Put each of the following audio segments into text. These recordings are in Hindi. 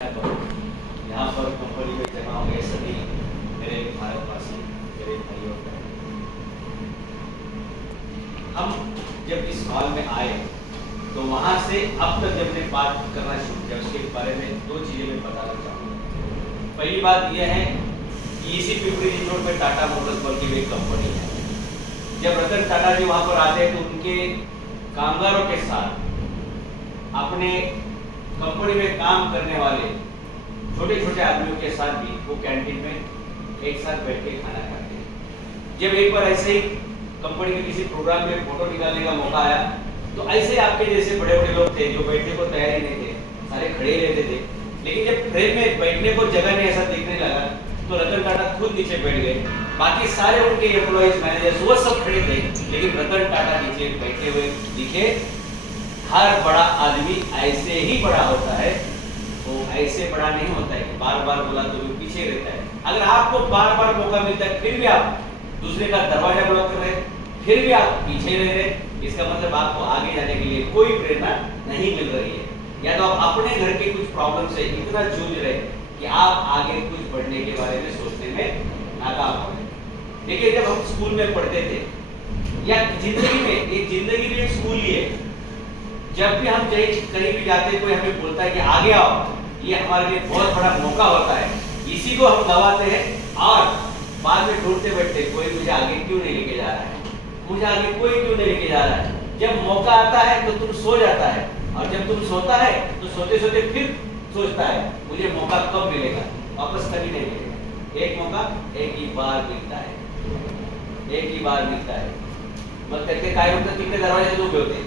यहाँ पर कंपनी में जमा हो गए सभी मेरे भारतवासी, मेरे भाइयों और बहनों। हम जब इस हॉल में आए तो वहाँ से अब तक जब मैं बात करना शुरू किया उसके बारे में दो चीज़ें मैं बताना चाहूँगा। पहली बात यह है कि इसी पिपरी रोड में टाटा मोटर्स बोल की एक कंपनी है। जब रतन टाटा जी वहाँ पर आते हैं तो उनके कामगारों के साथ अपने कंपनी में काम करने वाले छोटे छोटे आदमियों के साथ भी वो कैंटीन में एक साथ बैठ के खाना खाते हैं। जब एक बार ऐसे ही कंपनी के किसी प्रोग्राम में फोटो निकालने का मौका आया तो ऐसे आपके जैसे बड़े बड़े लोग थे जो बैठने को तैयार ही नहीं थे, सारे खड़े ही रहते थे। लेकिन जब ट्रेन में बैठने को जगह नहीं ऐसा देखने लगा तो रतन टाटा खुद नीचे बैठ गए। बाकी सारे उनके एम्प्लॉइज, मैनेजर्स वो सब खड़े थे, लेकिन रतन टाटा नीचे बैठे हुए दिखे। हर बड़ा आदमी ऐसे ही बड़ा होता है, वो ऐसे बड़ा नहीं होता है कि बार बार बोला तो भी पीछे रहता है। अगर आपको बार बार मौका मिलता है फिर भी आप दूसरे का दरवाजा ब्लॉक कर रहे, फिर भी आप पीछे रह रहे, इसका मतलब आपको आगे जाने के लिए कोई प्रेरणा नहीं मिल रही है। या तो आप अपने घर के कुछ प्रॉब्लम से इतना जूझ रहे कि आप आगे कुछ बढ़ने के बारे में सोचने में नाकाम हो रहे। देखिए, जब हम स्कूल में पढ़ते थे या जिंदगी में, एक जिंदगी भी एक स्कूल ही है। जब भी हम कहीं भी जाते हैं कोई हमें बोलता है कि आगे आओ, ये हमारे लिए बहुत बड़ा मौका होता है। इसी को हम गवाते हैं और बाद में ढूंढते बैठते कोई मुझे आगे क्यों नहीं लेके जा रहा है, मुझे आगे कोई क्यों नहीं लेके जा रहा है। जब मौका आता है तो तुम सो जाता है, और जब तुम सोता है तो सोते सोते फिर सोचता है मुझे मौका कब मिलेगा, वापस कभी नहीं मिलेगा। एक मौका एक ही बार मिलता है, एक ही बार मिलता है। मत करके काय होता, कितने दरवाजे डूबे होते,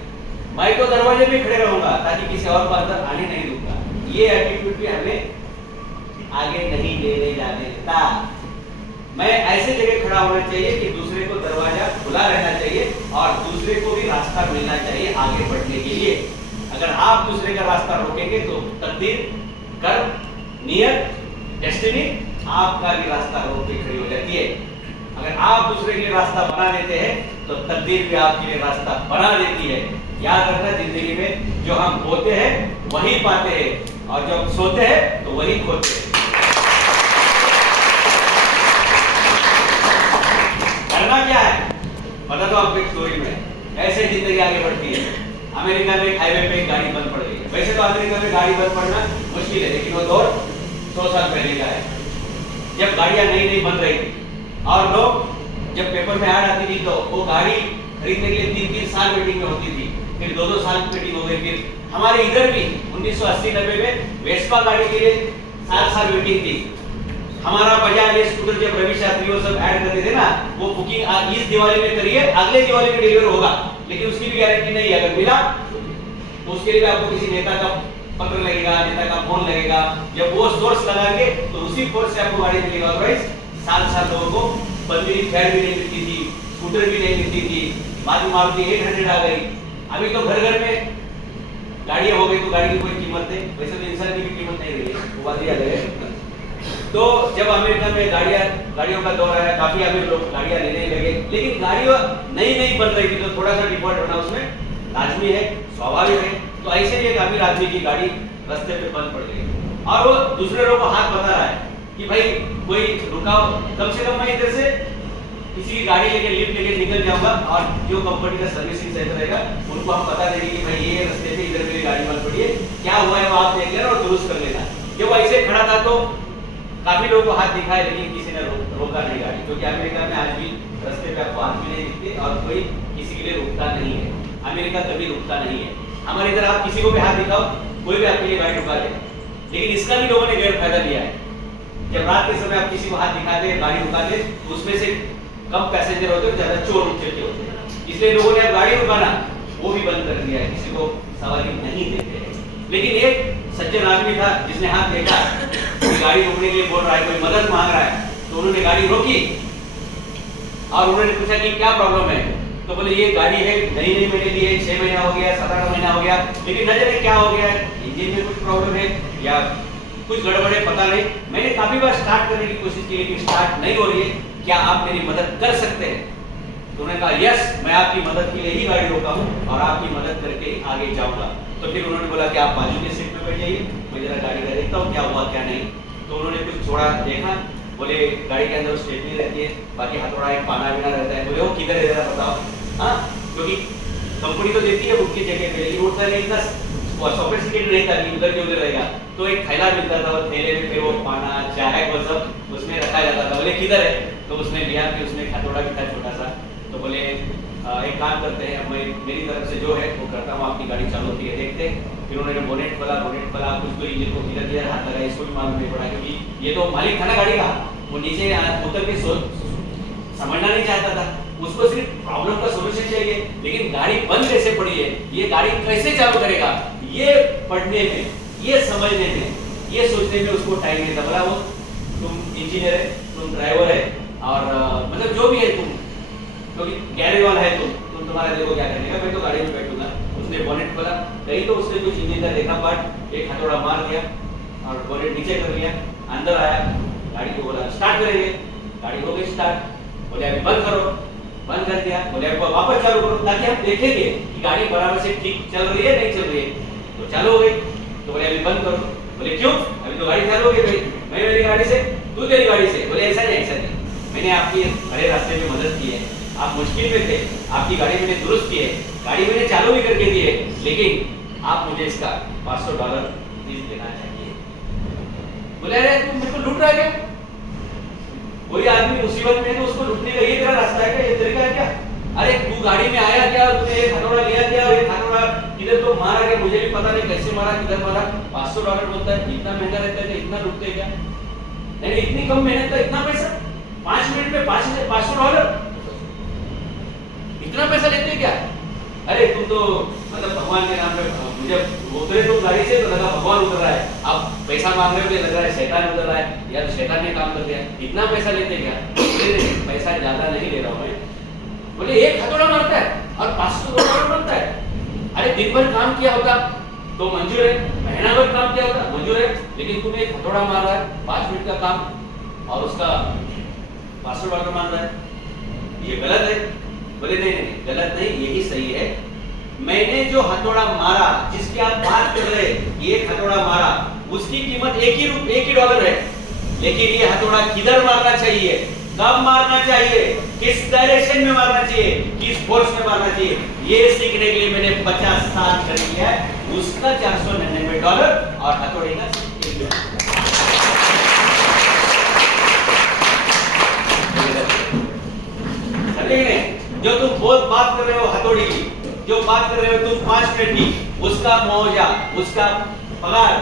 मैं तो दरवाजे में खड़े रहूंगा ताकि किसी और को अंदर आने नहीं दूंगा। ये एटीट्यूड भी हमें आगे नहीं लेने जाने देता। मैं ऐसे जगह खड़ा होना चाहिए कि दूसरे को दरवाजा खुला रहना चाहिए और दूसरे को भी रास्ता मिलना चाहिए आगे बढ़ने के लिए। अगर आप दूसरे का रास्ता रोकेंगे तो तकदीर, कर्म, नियत, डेस्टिनी आपका भी रास्ता रोक के खड़ी हो जाती है। अगर आप दूसरे के लिए रास्ता बना देते हैं तो तकदीर भी आपके लिए रास्ता बना देती है। याद रखना, जिंदगी में जो हम बोते हैं वही पाते हैं और जब सोते हैं तो वही खोते हैं। करना क्या है बता दो आपको एक स्टोरी में। ऐसे जिंदगी आगे बढ़ती है। अमेरिका में हाईवे पे एक गाड़ी बंद पड़ गई है। वैसे तो अमेरिका में गाड़ी बंद पड़ना मुश्किल है, लेकिन वो दौर 100 साल पहले का है, जब गाड़ियां नई नई बन रही थी और लोग जब पेपर में ऐड आती थी तो वो गाड़ी खरीदने के लिए 3-3 साल वेटिंग में होती थी, फिर 2-2 साल की वेटिंग हो गई। फिर हमारे इधर भी 1980-90 में वेस्पा गाड़ी के लिए 7 साल वेटिंग थी। हमारा बजाज स्कूटर जब रवि शास्त्री वो सब ऐड करते थे ना, वो बुकिंग इस दिवाली में करिए, अगले दिवाली में डिलीवर होगा, लेकिन उसकी भी गारंटी नहीं है। अगर मिला तो उसके लिए आपको किसी नेता का पत्र लगेगा, नेता का फोन लगेगा। जब वो सोर्स लगाएंगे तो उसी फोर्स से आपको गाड़ी मिलेगा। अदरवाइज 7 साल लोगों को बदली फैर भी नहीं मिलती थी, स्कूटर भी नहीं मिलती थी। बाद में मारुति 800 आ गई। अभी तो घर घर में गाड़ियां हो गई तो गाड़ी की कोई कीमत नहीं। वैसे तो इंसान की भी कीमत नहीं रही है, वो बात याद है। तो जब अमेरिका में गाड़ियों का दौर आया, काफी अमीर लोग गाड़ियां लेने लगे, लेकिन गाड़ियां नई नई बन रही थी तो थोड़ा सा डिफॉल्ट होना उसमें लाजमी है, स्वाभाविक है। तो ऐसे ही एक अमीर आदमी की गाड़ी रास्ते पे बंद पड़ गई और वो दूसरे लोगों को हाथ बता रहा है कि भाई कोई रुकाओ, कम से कम मैं इधर से किसी की गाड़ी लेके लिफ्ट लेके निकल जाऊंगा और जो कंपनी का सर्विसिंग सेंटर रहेगा उनको हम बता देंगे कि भाई ये रास्ते पे इधर मेरी गाड़ी बंद पड़ी है, क्या हुआ है वो आप देख लेना और दुरुस्त कर लेना। जब वो ऐसे खड़ा था तो काफी लोगों को हाथ दिखाए, लेकिन किसी ने रोका नहीं गाड़ी, क्योंकि अमेरिका में आज भी रास्ते पे आपको आदमी नहीं दिखते और कोई किसी के लिए रुकता नहीं है। अमेरिका कभी रुकता नहीं है। हमारे इधर आप किसी को भी हाथ दिखाओ, कोई भी आपके लिए गाड़ी रुका दे, लेकिन इसका भी लोगों ने गैर फायदा लिया है। जब रात के समय आप किसी को हाथ दिखा दे, गाड़ी रुका दे, तो उसमें से कम पैसेंजर होते हैं, ज्यादा चोर उचके होते हैं, इसलिए लोगों ने अब गाड़ी रुकाना वो भी बंद कर दिया है, किसी को सवारी नहीं देते हैं। लेकिन एक सज्जन आदमी था जिसने हाथ देखा गाड़ी रोकने के लिए बोल रहा है, कोई मदद मांग रहा है, तो उन्होंने गाड़ी रोकी और उन्होंने पूछा कि क्या प्रॉब्लम है। तो बोले ये गाड़ी है नई नई मैंने ली है, 6 महीना हो गया, 7-8 महीना हो गया, लेकिन न जाने क्या हो गया है, इंजन में कुछ प्रॉब्लम है या कुछ गड़बड़ है, पता नहीं। मैंने काफी बार स्टार्ट करने की कोशिश की लेकिन स्टार्ट नहीं हो रही है, क्या आप मेरी मदद कर सकते हैं। तो उन्होंने कहा यस, मैं आपकी मदद के लिए ही गाड़ी रोका हूँ और आपकी मदद करके ही आगे जाऊंगा। तो फिर उन्होंने बोला कि आप बाजू के सीट में बैठ जाइए, मैं जरा गाड़ी का देखता हूँ क्या थोड़ा देखा, बोले गाड़ी के अंदर स्टेपनी रहती है, बाकी हथौड़ा एक पाना बिना रहता है। बोले वो किधर है जरा बताओ। हाँ, क्योंकि कंपनी तो देती है उनकी जगह पे, लेकिन उतना नहीं, इतना सोफिस्टिकेटेड नहीं था कि उधर के उधर रहेगा। तो एक थैला मिलता था, वो थैले में फिर वो पाना चाय वो सब उसमें रखा जाता था। बोले किधर है, तो उसने लिया कि उसने हथौड़ा भी था छोटा सा। तो बोले एक काम करते हैं, मैं मेरी तरफ से जो है वो करता हूँ, आपकी गाड़ी चालू होती है देखते। फिर उन्होंने बोनेट खोला, कुछ तो इंजन को किधर किधर हाथ लगाया, इसको भी मालूम नहीं पड़ा, क्योंकि ये तो मालिक था ना गाड़ी का, वो नीचे उतर के समझना नहीं चाहता था। उसको सिर्फ प्रॉब्लम का सोल्यूशन चाहिए, लेकिन गाड़ी बंद कैसे पड़ी है, ये गाड़ी कैसे चालू करेगा, ये पढ़ने में, ये समझने में, ये सोचने में उसको टाइम नहीं था। बोला वो तुम इंजीनियर है, तुम ड्राइवर है, और मतलब जो भी है तुम, क्योंकि गैरेज वाला है तुम तुम्हारा देखो क्या करने का, मैं तो गाड़ी में बैठूंगा। उसने बोनेट खोला, कहीं तो उसने कुछ इंजन का देखा पार्ट, एक हथौड़ा मार दिया और बोनेट नीचे कर लिया, अंदर आया, गाड़ी को बोला स्टार्ट करेंगे, गाड़ी हो गई स्टार्ट। बोले अभी बंद करो, बंद कर दिया। बोले अब वापस चालू करो, ताकि हम देखेंगे कि गाड़ी बराबर से ठीक चल रही है नहीं चल रही है। तो चालू हो गई। तो बोले अभी बंद करो। बोले क्यों, अभी तो गाड़ी चालू हो गई भाई, मैं मेरी गाड़ी से, तू तेरी गाड़ी से। बोले ऐसा नहीं, ऐसा नहीं, मैंने आपकी बड़े रास्ते में मदद की है, आप मुश्किल में थे, आपकी गाड़ी मैंने दुरुस्त की है, गाड़ी मैंने चालू भी करके दी है, लेकिन आप मुझे इसका $500 फीस देना चाहिए। बोले अरे तुम मेरे को लूट रहा है क्या, कोई आदमी मुसीबत में है तो उसको लूटने का ये तेरा रास्ता है क्या, ये तरीका है क्या? अरे तू गाड़ी में आया क्या, तूने एक हथौड़ा लिया क्या, और एक हथौड़ा किधर तो मारा क्या, मुझे भी पता नहीं कैसे मारा, किधर मारा, $500 बोलता है, इतना महंगा रहता है, इतना लूटते क्या? नहीं, इतनी कम मेहनत का इतना पैसा, 5 मिनट में $500, इतना पैसा लेते क्या? अरे तुम तो मतलब भगवान के नाम पे, मुझे उतरे तुम गाड़ी से तो लगा भगवान उतर रहा है, अब पैसा मांग रहे हो लग रहा है शैतान उतर रहा है, या तो शैतान ने काम कर दिया, इतना पैसा लेते क्या? पैसा ज्यादा नहीं ले रहा हूँ मैं। बोले एक हथौड़ा मारता है और $500 मारता है। अरे दिन भर काम किया होता तो मंजूर है, महीना भर काम किया होता मंजूर है, लेकिन तुम्हें एक हथौड़ा मार रहा है, 5 मिनट का काम, और उसका $500 मांग रहा है, ये गलत है। बोले नहीं नहीं, गलत नहीं, यही सही है। मैंने जो हथौड़ा मारा, जिसकी आप बात कर रहे, एक हथौड़ा मारा, उसकी कीमत एक ही डॉलर है, लेकिन ये हथौड़ा किधर मारना चाहिए, कब मारना चाहिए, किस डायरेक्शन में मारना चाहिए, किस फोर्स में मारना चाहिए, ये सीखने के लिए मैंने 50 साल कर लिया है। उसका $499 और हथौड़े का जो तुम बहुत बात कर रहे हो हथौड़ी की, जो बात कर रहे हो तुम 5 मिनट की, उसका मुआवजा, उसका पगार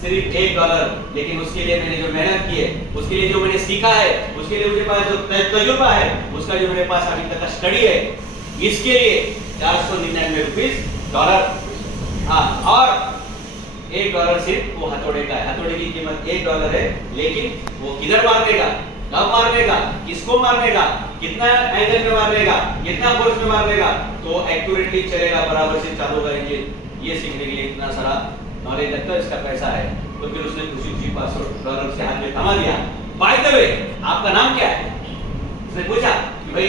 सिर्फ $1, लेकिन उसके लिए मैंने जो मेहनत की है, उसके लिए जो मैंने सीखा है, उसके लिए मुझे पास जो तजुर्बा है, उसका जो मेरे पास अभी तक का स्टडी है, इसके लिए $499 हाँ, और $1 सिर्फ वो हथौड़े का है। हथौड़े की कीमत $1 है, लेकिन वो किधर मारने का, कब मारने का, किसको मारने का, कितना एंगल में मारने का, कितना फोर्स में मारने का, तो एक्यूरेटली चलेगा, बराबर से चालू करेंगे। ये सीखने के लिए इतना सारा नॉलेज लगता है, इसका पैसा है। तो फिर उसने खुशी $500 से हाथ में थमा दिया। बाय द वे, आपका नाम क्या है? उसने पूछा कि भाई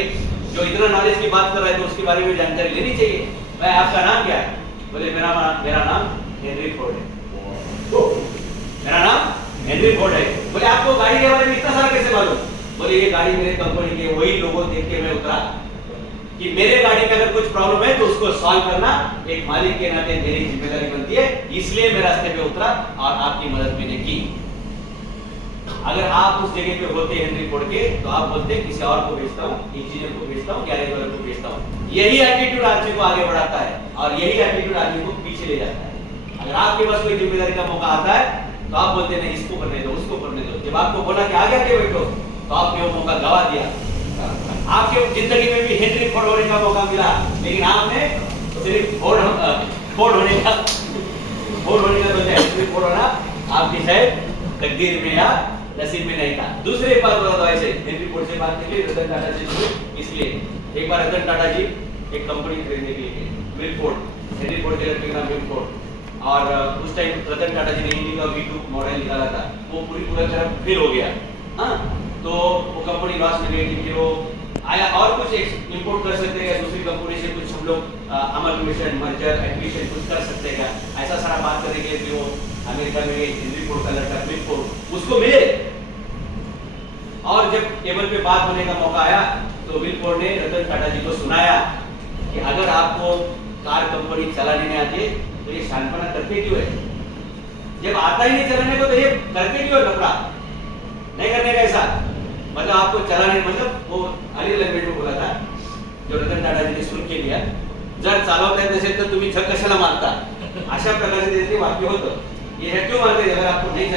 जो इतना नॉलेज की बात कर रहा है तो उसके बारे में जानकारी लेनी चाहिए। भाई आपका नाम क्या है? बोले मेरा नाम हेनरी फोर्ड है। मेरा नाम हेनरी फोर्ड है। बोले आपको गाड़ी के बारे में इतना सारा कैसे मालूम? बोले ये गाड़ी मेरे कंपनी के वही लोगों देख के मैं उतरा कि मेरे गाड़ी में अगर कुछ प्रॉब्लम है तो उसको सॉल्व करना एक मालिक के नाते मेरी जिम्मेदारी बनती है, इसलिए मैं रास्ते पे उतरा और आपकी मदद मैंने की। अगर आप उस जगह पे होते हेनरी फोर्ड के, तो आप बोलते किसी और को भेजता हूँ, इंजीनियर को भेजता हूँ, गैरेज वाले को भेजता हूँ। यही एटीट्यूड आदमी को आगे बढ़ाता है और यही एटीट्यूड आदमी को पीछे ले जाता है। अगर आपके पास कोई जिम्मेदारी का मौका आता है तो आप बोलते नहीं इसको करने दो, उसको करने दो। जब आपको बोला कि आगे आके बैठो तो आपने वो मौका गवा दिया। आपके जिंदगी में भी हेनरी फोर्ड होने का मौका मिला, लेकिन आपने सिर्फ फोर्ड होने का सोचा। हेनरी फोर्ड होना आपकी शायद तकदीर में या नसीब में नहीं था। दूसरे एक बात बता दो, ऐसे हेनरी फोर्ड से बात करके रतन टाटा से, इसलिए एक बार रतन टाटा जी एक कंपनी खरीदने के लिए मिलफोर्ड, हेनरी फोर्ड के लड़के का नाम मिलफोर्ड, और उस टाइम रतन टाटा जी ने इंडी का V2 मॉडल निकाला था, वो पूरी तरह फेल हो गया। हाँ, तो वो कंपनी लॉस में गई थी। फिर वो आया और कुछ इंपोर्ट कर सकते हैं दूसरी कंपनी से, कुछ हम लोग अमलगेशन, मर्जर, एक्विजिशन कुछ कर सकते हैं, ऐसा सारा बात करने के लिए वो अमेरिका में गए। हेनरी फोर्ड का लड़का मिलफोर्ड उसको मिले, और जब टेबल पे बात होने का मौका आया तो विल फोर्ड ने रतन टाटा जी को सुनाया कि अगर आपको कार कंपनी चलाने नहीं आती तो ये शानपना करते क्यों है? जब आता ही नहीं चलाने को तो ये करते क्यों है लफड़ा? नहीं करने का ऐसा मतलब आपको चलाने मतलब वो अलग लैंग्वेज में बोला था जो रतन टाटा जी ने सुन के लिया, जर चालवता है तसे तर तुम्ही झक कशाला मारता, अशा प्रकारचे त्याचे वाक्य होतं. ये है क्यों मारते अगर आपको नहीं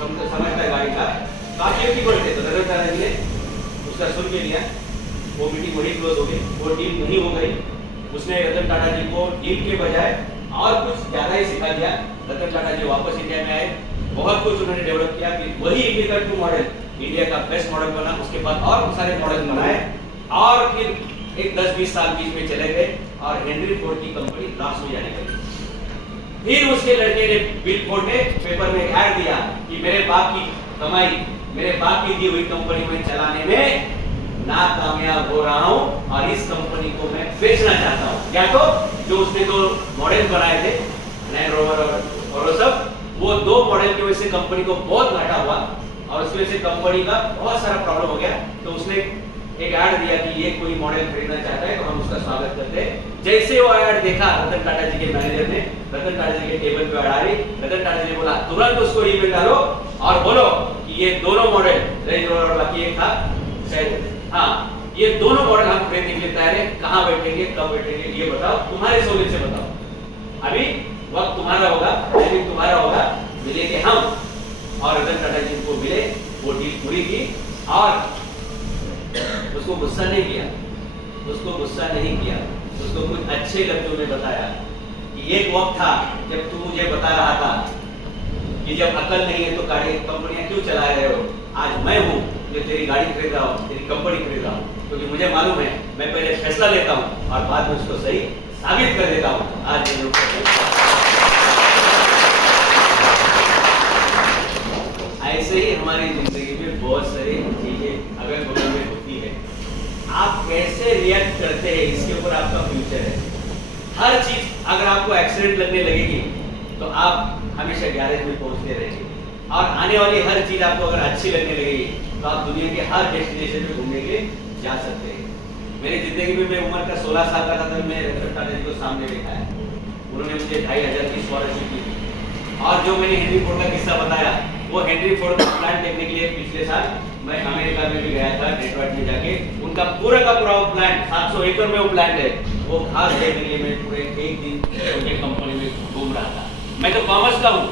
समझता है गाड़ी का काफी की पड़ते. तो रतन टाटा जी ने उसका सुन के लिया, वो मीटिंग वही क्लोज हो गई, वो डील नहीं हो गई. उसने रतन टाटा जी को डील के बजाय और कुछ ज्यादा ही सिखा दिया. रतन टाटा जी वापस इंडिया में आए, बहुत कुछ उन्होंने डेवलप किया कि वही इंडिका 2 मॉडल इंडिया का बेस्ट मॉडल बना. उसके बाद और सारे मॉडल बनाए और फिर एक 10-20 साल बीच में चले गए और हेनरी फोर्ड की कंपनी लॉस में जाने लगी. फिर उसके लड़के ने विल फोर्ड ने पेपर में ऐड दिया कि मेरे बाप की कमाई, मेरे बाप की दी हुई कंपनी में चलाने में नाकामयाब हो रहा हूं और इस कंपनी को मैं बेचना चाहता हूं. या तो जो उसने दो मॉडल बनाए थे लैंड रोवर और वो सब, वो दो मॉडल की वजह से कंपनी को बहुत घाटा हुआ और उसकी वजह से कंपनी का बहुत सारा प्रॉब्लम हो गया. तो उसने एक ऐड दिया कि ये कोई मॉडल खरीदना चाहता है तो हम उसका स्वागत करते हैं. जैसे वो ऐड देखा रतन टाटा जी के मैनेजर ने, रतन टाटा जी के टेबल पे ऐड आ रही, रतन टाटा जी ने बोला तुरंत उसको ईमेल डालो और बोलो कि ये दोनों मॉडल रेंज रोवर और बाकी एक था शायद, हाँ, ये दोनों मॉडल हम खरीदने के लिए तैयार है. कहाँ बैठेंगे, कब बैठेंगे, ये बताओ, तुम्हारे सहूलियत से बताओ. अभी वक्त तुम्हारा होगा, टाइमिंग तुम्हारा होगा, मिलेंगे हम. और रतन टाटा जी को मिले, वो डील पूरी की और उसको गुस्सा नहीं किया, उसको गुस्सा नहीं किया, उसको कुछ अच्छे लफ्जों में बताया कि एक वक्त था जब तू मुझे बता रहा था कि जब अकल नहीं है तो गाड़ी कंपनियां क्यों चला रहे हो. आज मैं हूँ जो तेरी गाड़ी खरीद रहा हूँ, तेरी कंपनी खरीद रहा हूँ, क्योंकि मुझे मालूम है मैं पहले फैसला लेता हूँ और बाद में उसको सही साबित कर देता हूँ. आज ये लोग ऐसे ही हमारी जिंदगी में बहुत सारी चीजें अगल बगल में होती है. आप कैसे रिएक्ट करते हैं इसके ऊपर आपका फ्यूचर है. हर चीज अगर आपको एक्सीडेंट लगने लगेगी तो आप हमेशा गैरेज में पहुंचते रहेंगे और आने वाली हर चीज आपको अगर अच्छी लगने लगेगी तो आप दुनिया के हर डेस्टिनेशन में घूमने के लिए जा सकते हैं. मेरी जिंदगी में मैं उम्र का 16 साल का था तब मैं रतन टाटा जी को सामने देखा है. उन्होंने मुझे 2500 की स्कॉलरशिप दी थी और जो मैंने हेनरी फोर्ड का किस्सा बताया वो हेनरी फोर्ड का प्लांट देखने के लिए पिछले साल मैं अमेरिका में भी गया था, डेट्रॉइट में जाके उनका पूरा का पूरा वो प्लांट 700 एकड़ में वो प्लांट है, वो खास देखने के लिए मैं पूरे एक दिन उनके कंपनी में घूम रहा था. मैं तो कॉमर्स का हूँ,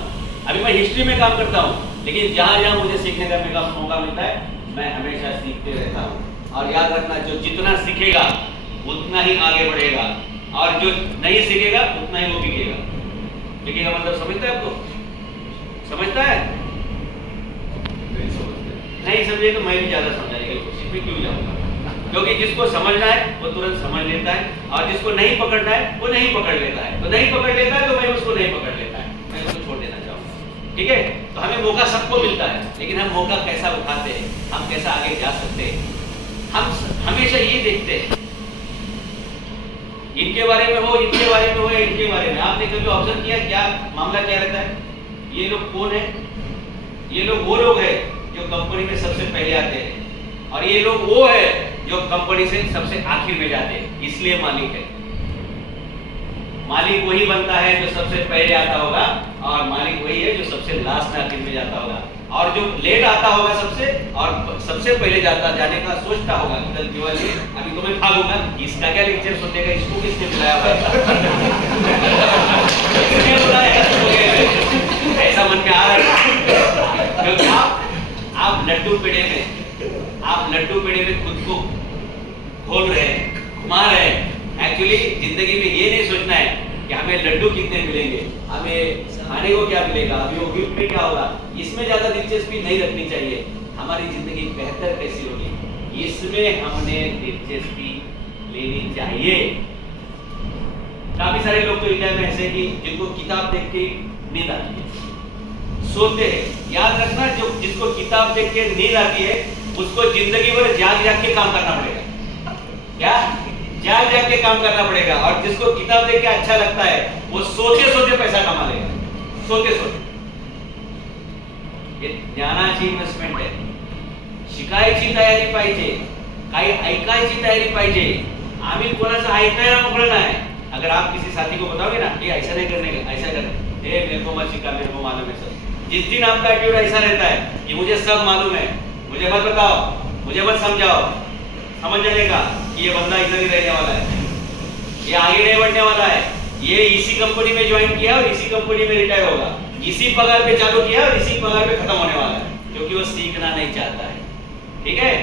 अभी मैं हिस्ट्री में काम करता हूँ, लेकिन जहाँ जहाँ मुझे सीखने करने का मौका मिलता है मैं हमेशा सीखते रहता हूँ. और याद रखना, जो जितना सीखेगा उतना ही आगे बढ़ेगा और जो नहीं सीखेगा उतना ही वो बिकेगा. बिकेगा मतलब समझता है आपको? समझता है? नहीं समझे तो मैं भी ज्यादा समझाने की कोशिश में क्यों जाऊंगा, क्योंकि जिसको समझना है वो तुरंत समझ लेता है और जिसको नहीं पकड़ना है वो नहीं पकड़ लेता है. तो नहीं पकड़ लेता है तो मैं उसको नहीं पकड़ लेता है, मैं उसको छोड़ देना चाहूंगा. ठीक है, तो हमें मौका सबको मिलता है, लेकिन हम मौका कैसा उठाते हैं, हम कैसा आगे जा सकते हैं. हम हमेशा ये देखते हैं इनके बारे में हो, इनके बारे में हो, इनके बारे में. आपने कभी ऑब्जर्व किया क्या मामला क्या रहता है? ये लोग कौन है? ये लोग वो लोग हैं जो कंपनी में सबसे पहले आते हैं और ये लोग वो है जो कंपनी से सबसे आखिर में जाते हैं. इसलिए मालिक है. मालिक वही बनता है जो सबसे पहले आता होगा और मालिक वही है जो सबसे लास्ट में आखिर में जाता होगा. और जो लेट आता होगा सबसे और सबसे पहले जाने का सोचता होगा कि कल दिवाली अभी तो मैं भागूंगा, इसका क्या लेक्चर सुनने का, इसको किसने बुलाया ऐसा मन में आ रहा है. क्योंकि आप लड्डू पेड़े में खुद को खोल रहे हैं, घुमा रहे हैं. एक्चुअली जिंदगी में ये नहीं सोचना है कि हमें लड्डू कितने मिलेंगे, हमें खाने को क्या मिलेगा, अभी वो गिफ्ट में क्या होगा, इसमें ज्यादा दिलचस्पी नहीं रखनी चाहिए. हमारी जिंदगी बेहतर कैसी होगी इसमें हमने दिलचस्पी लेनी चाहिए. काफी सारे लोग तो इंडिया में ऐसे कि जिनको किताब देख के नींद आती है, सोते हैं. याद रखना, जो जिसको किताब देख के नींद आती है उसको जिंदगी भर जाग जाग के काम करना पड़ेगा. क्या? जाग जाग के काम करना पड़ेगा. और जिसको किताब देख के अच्छा लगता है वो सोते सोते पैसा कमा लेगा, सोते सोते. ये ज्ञानाची इन्वेस्टमेंट है. शिकायची तयारी पाहिजे, काही ऐकायची तयारी पाहिजे. आम्ही कोणाचं ऐकायला मोकळं नाही. अगर आप किसी साथी को बताओगे ना ये ऐसा नहीं करने का, ऐसा कर, ए मेरे को मत सिखा, मेरे को मालूम है सब. जिस दिन आपका एटीट्यूड ऐसा रहता है कि मुझे सब मालूम है, मुझे मत बताओ, मुझे मत समझाओ, समझ जाने का कि ये बंदा इधर ही रहने वाला है, ये आगे नहीं बढ़ने वाला है, ये इसी कंपनी में ज्वाइन किया और इसी कंपनी में रिटायर होगा, इसी पगार पे चालू किया और इसी पगार पे खत्म होने वाला है, क्योंकि वो सीखना नहीं चाहता है. ठीक है.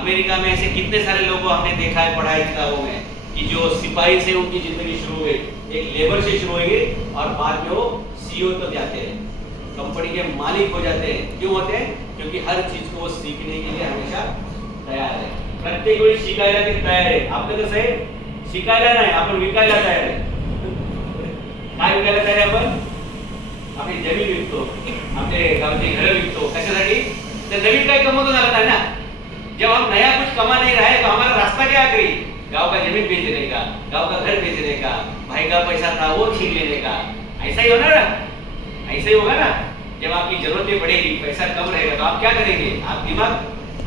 अमेरिका में ऐसे कितने सारे लोगों को हमने देखा है पढ़ाई किताबों में कि जो सिपाही से उनकी जिंदगी शुरू हो गई, एक लेबर से शुरू हुई और बाद में वो सीईओ तक जाते हैं, कंपनी के मालिक हो जाते हैं. क्यों होते हैं? क्योंकि हर चीज को वो सीखने के लिए हमेशा तैयार है. प्रत्येक वेळी शिकायला ते तयार आहे. आपलं कसं आहे, शिकायला नाही, आपण विकायला तयार आहे. काय विकायला तयार आहे आपण? आपली जमीन विकतो, आपले गावची घरं विकतो. कशासाठी? तर नवीन काही कमवतो झालं नाही ना. जब हम नया कुछ कमा नहीं रहे तो हमारा रास्ता क्या आखिरी? गांव का जमीन बेचने का, गांव का घर बेचने का, भाई का पैसा था वो छीन लेने का. ऐसा ही होना ना, ऐसा ही होगा ना. जब आपकी जरूरतें बढ़ेगी, पैसा कम रहेगा तो आप क्या करेंगे? आप दिमाग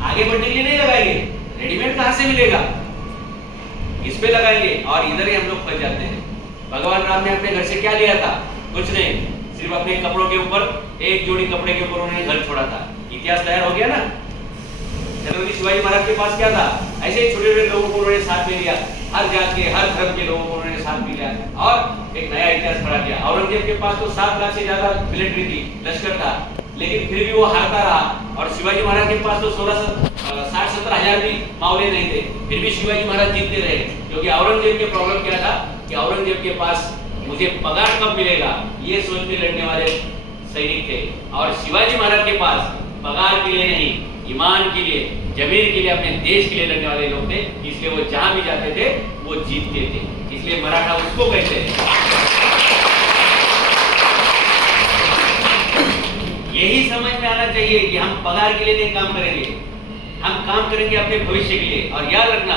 आगे बढ़ने के लिए नहीं लगाएंगे. रेडीमेड कहाँ से मिलेगा? इस पे लगाएंगे और इधर ही हम लोग फंस जाते हैं. भगवान राम ने अपने घर से क्या लिया था? कुछ नहीं, सिर्फ अपने कपड़ों के ऊपर, एक जोड़ी कपड़े के ऊपर उन्होंने घर छोड़ा था. इतिहास तैयार हो गया ना. छत्रपति शिवाजी महाराज के पास क्या था? ऐसे ही छोटे छोटे लोगों को उन्होंने साथ में लिया, हर जात के, हर धर्म के लोगों को उन्होंने साथ में लिया और एक नया इतिहास खड़ा किया. औरंगजेब के पास तो 7 लाख से ज्यादा मिलिट्री थी, लश्कर था, लेकिन फिर भी वो हारता रहा. और शिवाजी महाराज के पास तो 60-70 हजार भी मावले नहीं थे, फिर भी शिवाजी महाराज जीतते रहे. क्योंकि औरंगजेब के प्रॉब्लम क्या था कि औरंगजेब के पास मुझे पगार कब मिलेगा ये सोच के लड़ने वाले सैनिक थे. और शिवाजी महाराज के पास पगार के लिए नहीं, ईमान के लिए, जमीन के लिए, अपने देश के लिए लड़ने वाले लोग थे. इसलिए वो जहां भी जाते थे वो जीतते थे. इसलिए मराठा उसको कहते हैं. यही समझ में आना चाहिए कि हम पगार के लिए नहीं काम करेंगे, हम काम करेंगे अपने भविष्य के लिए. और याद रखना,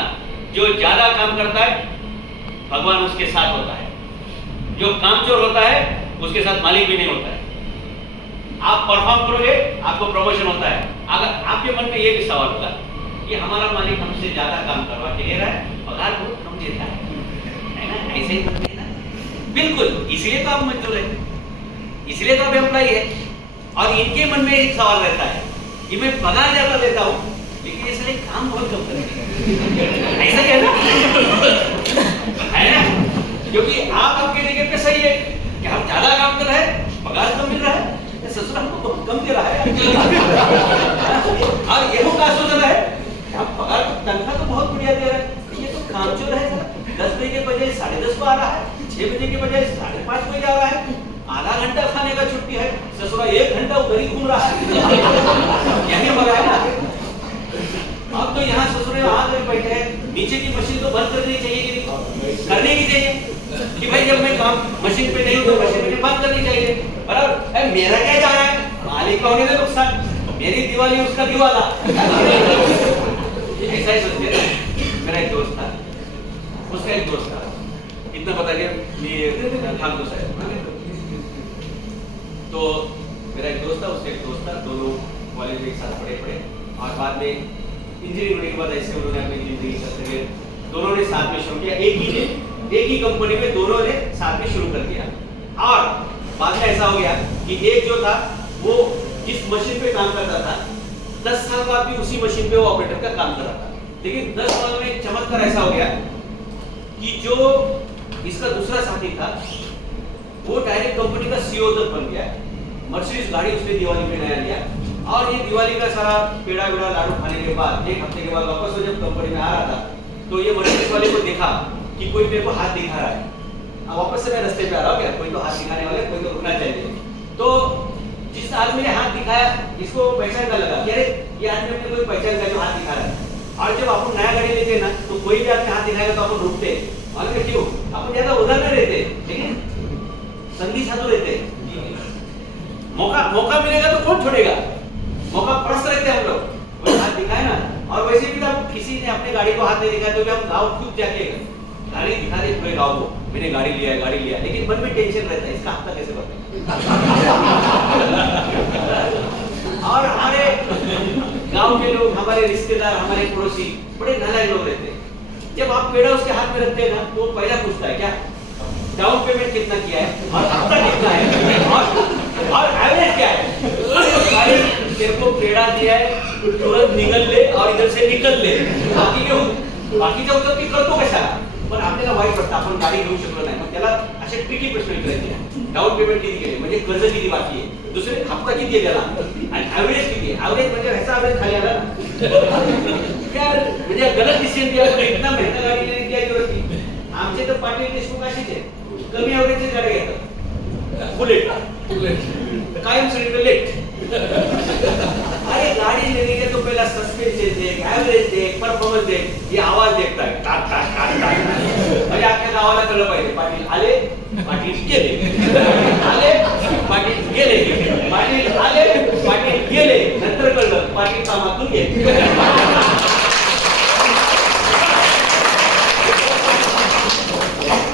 जो ज्यादा काम करता है भगवान उसके साथ होता है, जो कामचोर होता है उसके साथ मालिक भी नहीं होता है. आप परफॉर्म करोगे आपको प्रमोशन होता है. अगर आपके मन में ये भी सवाल होगा कि हमारा मालिक हमसे ज्यादा काम करवा के ले रहा है, पगार बहुत कम देता है ना, ऐसे ही बनते हैं ना. बिल्कुल, इसलिए तो आप मजदूर है, इसलिए तो आप एम्प्लॉई है. और इनके मन में एक सवाल रहता है कि मैं पगार ज्यादा देता हूँ लेकिन इसलिए काम बहुत कम करते. ऐसा ही है ना, है ना. क्योंकि आप आपके जगह पे सही है कि हम ज्यादा काम कर रहे हैं, पगार कम मिल रहा है, ससुर हमको बहुत कम दे रहा है. और ये का सोच रहा है हम पगार तनख्वाह तो बहुत बढ़िया दे रहा है, ये तो कामचोर है. 10 बजे के बजाय 10:30 को आ रहा है, 6 बजे के बजाय 5:30 बजे आ रहा है, आधा घंटा खाने का छुट्टी है, ससुरा 1 घंटा उधर ही घूम रहा है. यही हो रहा है ना. अब तो यहाँ ससुरे हाथ में बैठे हैं, नीचे की मशीन तो बंद करनी चाहिए कि नहीं? करनी ही चाहिए कि भाई जब मैं काम मशीन पे नहीं हूँ तो मशीन पे बंद करनी चाहिए. बराबर. मेरा क्या जा रहा है, मालिक का होने दे नुकसान, मेरी दिवाली उसका दिवाला. ऐसा ही सोचते थे. मेरा एक दोस्त था, उसका एक दोस्त था, इतना बता दिया ठाकुर साहब. तो मेरा एक दोस्त था, उसका एक दोस्त था, दोनों कॉलेज में एक साथ पढ़े और बाद में इंजीनियरिंग होने के बाद ऐसे उन्होंने अपनी जिंदगी करते हुए दोनों ने साथ में शुरू किया. एक ही कंपनी में दोनों ने साथ में शुरू कर दिया. और बाद में ऐसा हो गया कि एक जो था वो जिस मशीन पे काम करता था 10 साल बाद भी उसी मशीन पे वो ऑपरेटर का काम कर रहा था. लेकिन 10 साल में चमत्कार ऐसा हो गया कि जो इसका दूसरा साथी था वो डायरेक्ट कंपनी का सीईओ तक बन गया. मर्सिडीज गाड़ी उसने दिवाली पे नया लिया और ये दिवाली का सारा पेड़ा वेड़ा लाडू खाने के बाद 1 हफ्ते के बाद वापस वो जब कंपनी में आ रहा था तो ये मर्सिडीज वाले को देखा कि कोई मेरे को हाथ दिखा रहा है. अब वापस से मैं रास्ते पे आ रहा हूँ, क्या कोई तो हाथ दिखाने वाले, कोई तो रुकना चाहिए. तो जिस आदमी ने हाथ दिखाया इसको पहचान का लगा कि अरे ये आदमी अपने कोई पहचान का जो हाथ दिखा रहा है. और जब अपन नया गाड़ी लेते हैं ना तो कोई भी आदमी हाथ दिखाएगा तो अपन रुकते. और क्यों? अपन ज्यादा उधर नहीं रहते, लेकिन संगी साधु रहते. मौका मिलेगा तो कौन छोड़ेगा, मौका परस्त रहते हम लोग. कोई हाथ दिखाए ना. और वैसे भी जब किसी ने अपने गाड़ी को हाथ नहीं दिखाया तो भी हम गाँव खुद जाके गाड़ी दिखा दे पूरे गाँव को, मैंने गाड़ी लिया है, लेकिन मन में टेंशन रहता है इसका हफ्ता कैसे भरना. और हमारे गांव के लोग, हम हमारे रिश्तेदार, हमारे पड़ोसी बड़े नालायक लोग रहते हैं। जब आप पेड़ा उसके हाथ में रखते हैं ना, तो वो पहला पूछता है क्या डाउन पेमेंट कितना किया है और हफ्ता कितना है और एवरेज क्या है। तेरे को पेड़ा दिया है, तुरंत निकल ले और इधर से निकल ले, बाकीच्या उत्तर ती करतो कशाला, पण आपल्याला वाईट वाटतं आपण गाडी घेऊ शकलो नाही। मग त्याला असे ट्रिकी प्रश्न विचारायचे, डाउन पेमेंट किती केले म्हणजे कर्ज किती बाकी आहे, दुसरे हप्ता किती आहे त्याला, आणि ॲव्हरेज किती आहे। ॲव्हरेज म्हणजे ह्याचा ॲव्हरेज खाली आला ना यार, म्हणजे गलत डिसिजन दिला, इतना महंगा गाडी लेने की क्या जरूरत थी। आमचे तर पाटील देशमुख अशीच आहे, कमी ॲव्हरेजची गाडी घेतात, बुलेट कायम सिलेंडर लेट। अरे गाड़ी लेने के तो पहला सस्पेंशन देख, एवरेज देख, परफॉर्मेंस देख, ये आवाज देखता है टाक टाक टाक टाक। अरे आपल्या गावाला कळलं पाहिजे, पाटील आले पाटील गेले, आले पाटील गेले, पाटील आले पाटील गेले, नंतर कळलं पाटील कामातून गेले।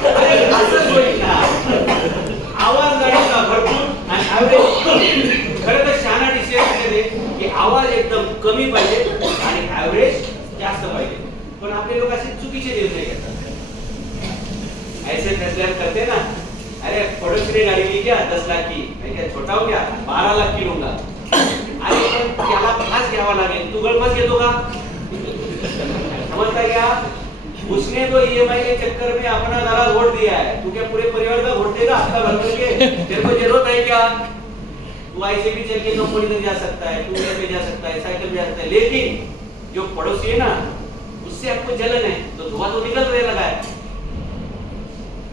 अरे असंच होईल ना, आवाज गाडीचा भरपूर आणि एवरेज। खरं तर शहाणा डिसिजन आहे की आवाज एकदम कमी पाहिजे आणि ॲव्हरेज जास्त पाहिजे, पण आपले लोक असे चुकीचे निर्णय घेतात, ऐसे फैसले करते ना। अरे पड़ोसी ने गाड़ी ली क्या 10 लाख की, मैं क्या छोटा हो गया 12 लाख की लूंगा। अरे त्याला फास घ्यावा लागेल, तू गळफास घेतो का, समझता क्या। उसने तो ईएमआई के चक्कर में अपना सारा वोट दिया है, तू क्या पूरे परिवार का वोट देगा आपका भर करके, तेरे को जरूरत है क्या। तू ऐसे भी चल के कंपनी में जा सकता है, टू व्हीलर में जा सकता है, साइकिल में जा सकता है, लेकिन जो पड़ोसी है ना उससे आपको जलन है तो धुआं तो निकल रहे लगा है,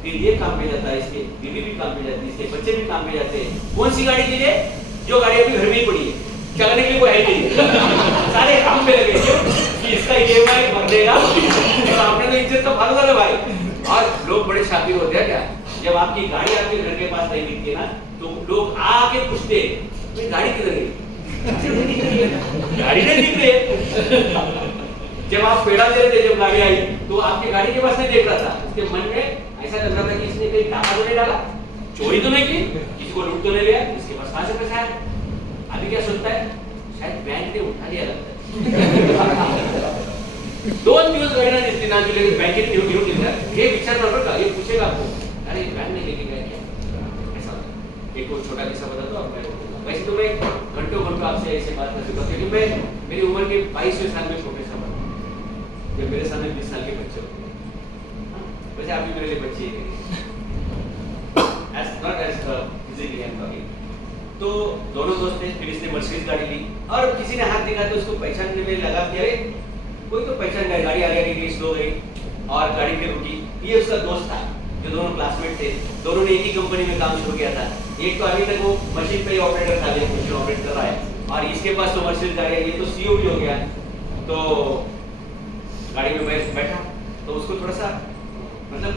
फिर ये काम पे जाता है, इसके बीवी भी काम पे जाती है, इसके बच्चे भी काम पे जाते हैं। कौन सी गाड़ी के लिए, जो गाड़ी अभी घर में ही पड़ी है, चलाने के लिए कोई है नहीं, सारे काम पे लगे क्यों कि इसका ईएमआई भर देगा, तो आपने तो इज्जत का फायदा ना भाई। और लोग बड़े शातिर होते हैं क्या, जब आपकी गाड़ी आपके घर के पास नहीं दिखती ना तो लोग आके पूछते भाई गाड़ी किधर गई, गाड़ी नहीं दिख रही। जब आप पेड़ा दे रहे थे, जब गाड़ी आई तो आपकी गाड़ी के पास नहीं देख रहा था, उसके मन में ऐसा लग रहा था कि इसने कहीं टाका तो नहीं डाला, चोरी तो नहीं की, किसी को लूट तो नहीं लिया, इसके पास कहां से पैसा है। अभी क्या सोचता है, शायद बैंक ने उठा लिया लगता है। 2 दिवस गाड़ी दिसती ना की लगेच बँकेत घेऊन गेला, हे विचारणार बरं का, ये पूछेगा आपको अरे बैंक ने लेके गया क्या, ऐसा। एक और छोटा किस्सा बताता हूं आपको। वैसे तो मैं घंटों आपसे ऐसे बात कर सकता हूं, क्योंकि मैं मेरी उम्र के 22वें साल में प्रोफेसर बना, जब मेरे सामने 20 साल के बच्चे होते हैं, वैसे आप भी मेरे लिए बच्चे ही नहीं, as not as physically I'm talking। तो दोनों दोस्त थे, फिर इसने मर्सिडीज गाड़ी ली और किसी ने हाथ दिखा तो उसको पहचानने में लगा कि अरे कोई तो पहचान गया, गाड़ी आगे आगे गई, स्लो गई और गाड़ी पे रुकी। ये उसका दोस्त था, जो दोनों क्लासमेट थे, दोनों ने एक ही कंपनी में काम शुरू किया था। एक तो अभी तक वो मशीन पे ही ऑपरेटर था, मशीन ऑपरेट कर रहा है, और इसके पास तो मर्सिडीज गाड़ी है, ये तो सीईओ भी हो गया। तो गाड़ी में बैठा तो उसको थोड़ा सा मतलब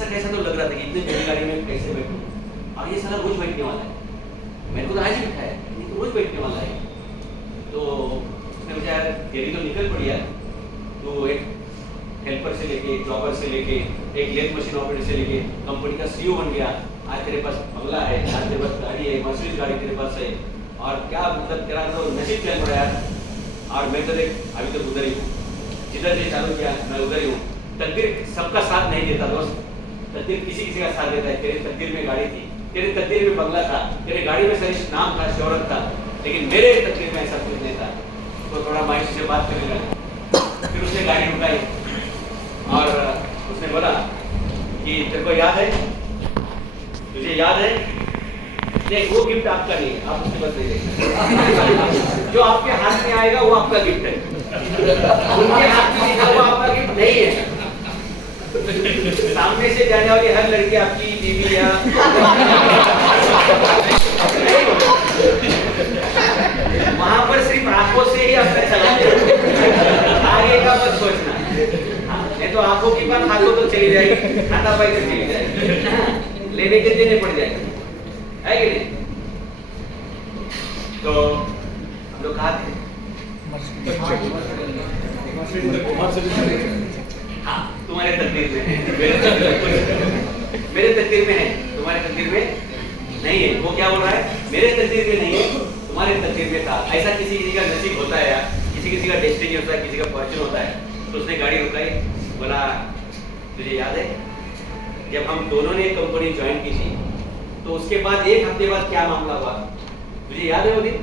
कैसा तो लग रहा था कि इतनी बड़ी गाड़ी में कैसे बैठूं, और ये साला रोज बैठने वाला है, मेरे को तो आज ही बिठाया, ये तो रोज बैठने वाला है। तो उसने मुझे यार तेरी तो निकल पड़ी यार, तो एक हेल्पर से लेके, एक जॉबर से लेके, एक लेथ मशीन ऑपरेटर से लेके कंपनी का सीईओ बन गया। आज तेरे पास बंगला है, आज तेरे पास गाड़ी है, मर्सिडीज गाड़ी तेरे पास है, और क्या मतलब तेरा तो नसीब चल पड़ा यार। और मैं तो देख अभी तो उधर ही हूँ, जिधर से चालू किया मैं उधर ही हूँ। तकदीर सबका साथ नहीं देता दोस्त, तकदीर किसी किसी का साथ देता है। तेरे तकदीर में गाड़ी थी, तेरे तकदीर में बंगला था, तेरे गाड़ी में सही नाम था, शोहरत था, लेकिन मेरे तकदीर में ऐसा कुछ नहीं था। तो थोड़ा माइक से बात करने लगा, फिर उसने गाड़ी उठाई और उसने बोला कि तेरे को याद है, तुझे याद है, नहीं वो गिफ्ट आपका नहीं है, आप उसके बदले देंगे। जो आपके हाथ में आएगा वो आपका गिफ्ट है, उनके हाथ में देगा वो आपका गिफ्ट नहीं है। सामने से जाने वाली हर लड़की आपकी बीवी या वहां पर सिर्फ आंखों से ही आप पैसा लाते, आगे का मत सोचना। नहीं तो आंखों की बात हाथों तो चली जाएगी, हाथा पाई तो चली जाएगी, लेने के देने पड़ जाएंगे, है कि नहीं। तो हम लोग कहा थे हाँ तुम्हारे तकदीर में है, मेरे तकदीर में है, तुम्हारे तकदीर में नहीं है। वो क्या बोल रहा है, मेरे तकदीर में नहीं है, तुम्हारे तकदीर में था। ऐसा किसी किसी का नसीब होता है यार, किसी किसी का डेस्टिनी होता है, किसी का फॉर्चून होता है। तो उसने गाड़ी रुकाई, बोला तुझे याद है जब हम दोनों ने कंपनी ज्वाइन की थी तो उसके बाद 1 हफ्ते बाद क्या मामला हुआ, तुझे याद है वो दिन?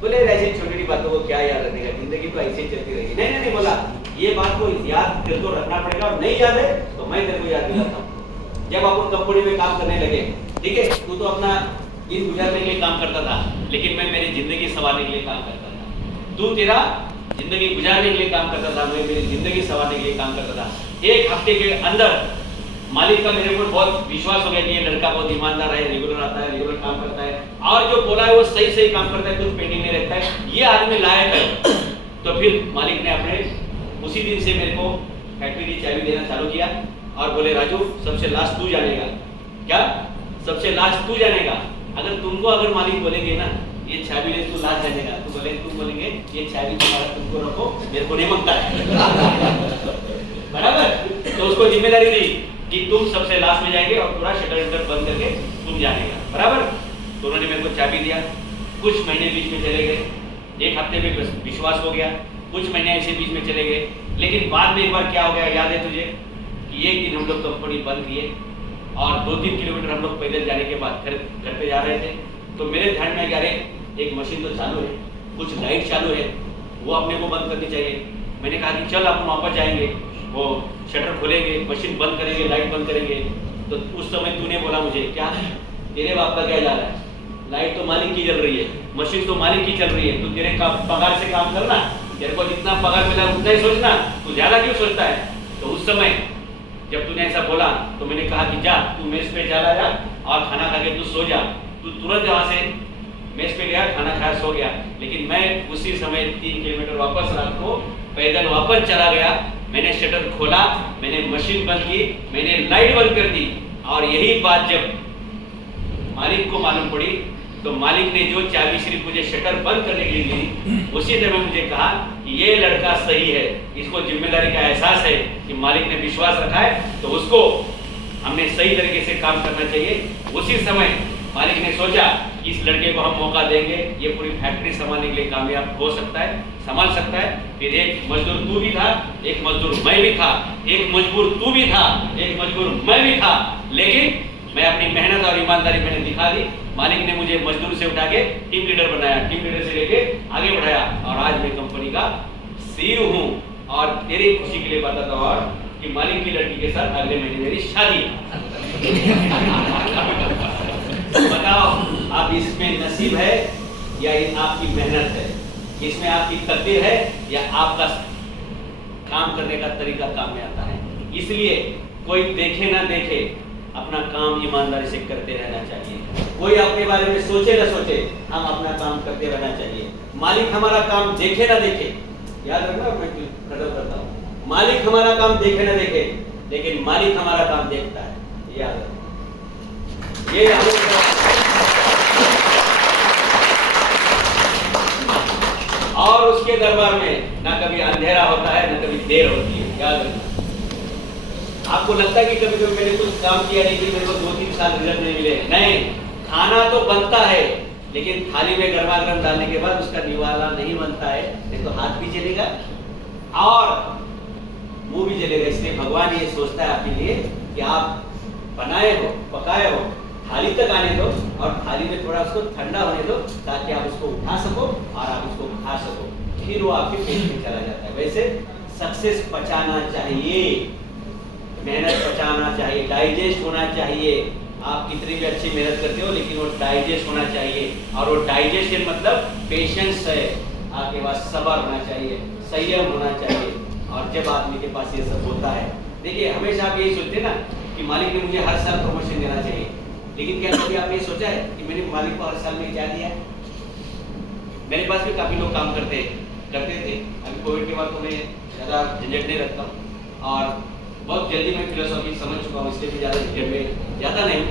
बोले ऐसी छोटी छोटी बातों को क्या याद रखने का, जिंदगी तो ऐसे ही चलती रहेगी। नहीं नहीं नहीं, बोला ये बात को याद तेरे को रखना पड़ेगा, और नहीं याद है तो मैं तेरे को याद दिलाता हूँ। जब अपन कंपनी में काम करने लगे, ठीक है, तू तो अपना दिन गुजारने के लिए काम करता था, लेकिन मैं मेरी जिंदगी संवारने के लिए काम करता था। तू तेरा जिंदगी गुजारने के लिए काम करता था, मैं मेरी जिंदगी संवारने के लिए काम करता था। 1 हफ्ते के अंदर मालिक का मेरे ऊपर बहुत विश्वास हो गया कि ये लड़का बहुत ईमानदार है, रेगुलर आता है, रेगुलर काम करता है, और जो बोला है वो सही सही काम करता है, कुछ पेंडिंग नहीं रहता है, ये आदमी लायक है। तो फिर मालिक ने अपने उसी दिन से मेरे को फैक्ट्री की चाबी देना चालू किया और बोले राजू सबसे लास्ट तू जानेगा। क्या? सबसे लास्ट तू जानेगा। अगर तुमको अगर मालिक बोलेंगे ना ये चाबी ले तू लास्ट जानेगा, तो तुम बोलेंगे ये चाबी तुम्हारा, तुमको रखो, मेरे को नहीं मांगता है। बराबर? तो उसको जिम्मेदारी दी कि तुम सबसे लास्ट में जाएंगे और पूरा शटर इंटर बंद करके तुम जानेगा। बराबर? तो उन्होंने मेरे को चाबी दिया। कुछ महीने बीच में चले गए, 1 हफ्ते में विश्वास हो गया, कुछ महीने ऐसे बीच में चले गए, लेकिन बाद में एक बार क्या हो गया याद है तुझे कि एक दिन हम लोग कंपनी बंद किए और 2-3 किलोमीटर हम लोग पैदल जाने के बाद फिर घर पे जा रहे थे, तो मेरे ध्यान में क्या रे एक मशीन तो चालू है, कुछ लाइट चालू है, वो अपने को बंद करनी चाहिए। मैंने कहा कि चल अपन वापस जाएंगे, वो शटर खोलेंगे, मशीन बंद करेंगे, लाइट बंद करेंगे। तो उस समय तूने बोला मुझे क्या तेरे बाप का क्या जा रहा है, लाइट तो मालिक की जल रही है, मशीन तो मालिक की चल रही है, तू तेरे पगार से काम करना, तेरे को जितना पगार मिला उतना ही सोचना, तू ज्यादा क्यों सोचता है। तो उस समय जब तूने ऐसा बोला तो मैंने कहा कि जा तू मेस पे चला जा और खाना खा के तू सो जा। तू तुरंत वहां से मेस पे गया, खाना खाया, सो गया, लेकिन मैं उसी समय 3 किलोमीटर वापस रात को पैदल वापस चला गया। मैंने शटर खोला, मैंने मशीन बंद की, मैंने लाइट बंद कर दी, और यही बात जब मालिक को मालूम पड़ी तो मालिक ने जो चाबी सिर्फ मुझे शटर बंद करने के लिए दी, उसी समय मुझे कहा कि ये लड़का सही है, इसको जिम्मेदारी का एहसास है कि मालिक ने विश्वास रखा है तो उसको हमने सही तरीके से काम करना चाहिए। उसी समय मालिक ने सोचा कि इस लड़के को हम मौका देंगे, ये पूरी फैक्ट्री संभालने के लिए कामयाब हो सकता है, संभाल सकता है। फिर एक मजदूर तू भी था, एक मजदूर मैं भी था, एक मजबूर तू भी था, एक मजबूर मैं भी था, लेकिन मैं अपनी मेहनत और ईमानदारी मैंने दिखा दी। मालिक ने मुझे मजदूर से उठा के टीम लीडर बनाया, टीम लीडर से लेके आगे बढ़ाया, और आज मैं कंपनी का सीईओ हूँ। और तेरी खुशी के लिए बताता हूँ और कि मालिक की लड़की के साथ अगले महीने मेरी शादी है। बताओ आप इसमें नसीब है या आपकी मेहनत है, इसमें आपकी तकदीर है या आपका काम करने का तरीका काम में आता है। इसलिए कोई देखे ना देखे, अपना काम ईमानदारी से करते रहना चाहिए। कोई अपने बारे में सोचे ना सोचे, हम अपना काम करते रहना चाहिए। मालिक हमारा काम देखे ना देखे, याद रखना, मैं खत्म करता हूँ, मालिक हमारा काम देखे ना देखे, लेकिन मालिक हमारा काम देखता है, याद रखना। ये और उसके दरबार में ना कभी अंधेरा होता है ना कभी देर होती है, याद रखना। आपको लगता है कि कभी कभी मैंने कुछ काम किया लेकिन मेरे को 2-3 साल रिजल्ट नहीं मिले, नहीं, खाना तो बनता है लेकिन थाली में गर्मा गर्म डालने के बाद उसका निवाला नहीं बनता है, नहीं तो हाथ भी जलेगा और मुंह भी जलेगा। इसलिए भगवान ये सोचता है आपके लिए कि आप बनाए हो, पकाए हो, थाली तक आने दो और थाली में थोड़ा उसको ठंडा होने दो ताकि आप उसको उठा सको और आप उसको खा सको, फिर वो आपके पेट में चला जाता है। वैसे सक्सेस पचाना चाहिए, मेहनत पचाना चाहिए, डाइजेस्ट होना चाहिए। आप कितनी भी अच्छी मेहनत करते हो लेकिन वो डाइजेस्ट होना चाहिए, और वो डाइजेशन मतलब पेशेंस है, आपके पास सब्र होना चाहिए, संयम होना चाहिए। और जब आदमी के पास ये सब होता है, देखिए हमेशा आप यही सोचते ना कि मालिक ने मुझे हर साल प्रमोशन देना चाहिए, लेकिन क्या कभी आपने ये सोचा है कि मैंने मालिक को हर साल में क्या दिया है? मेरे पास भी काफ़ी लोग काम करते थे, अभी कोविड के बाद तो मैं ज़्यादा झंझट नहीं रखता हूँ और बहुत जल्दी मैं फिलोसॉफी समझ चुका हूँ, इसलिए भी ज़्यादा झंझट में जाता नहीं।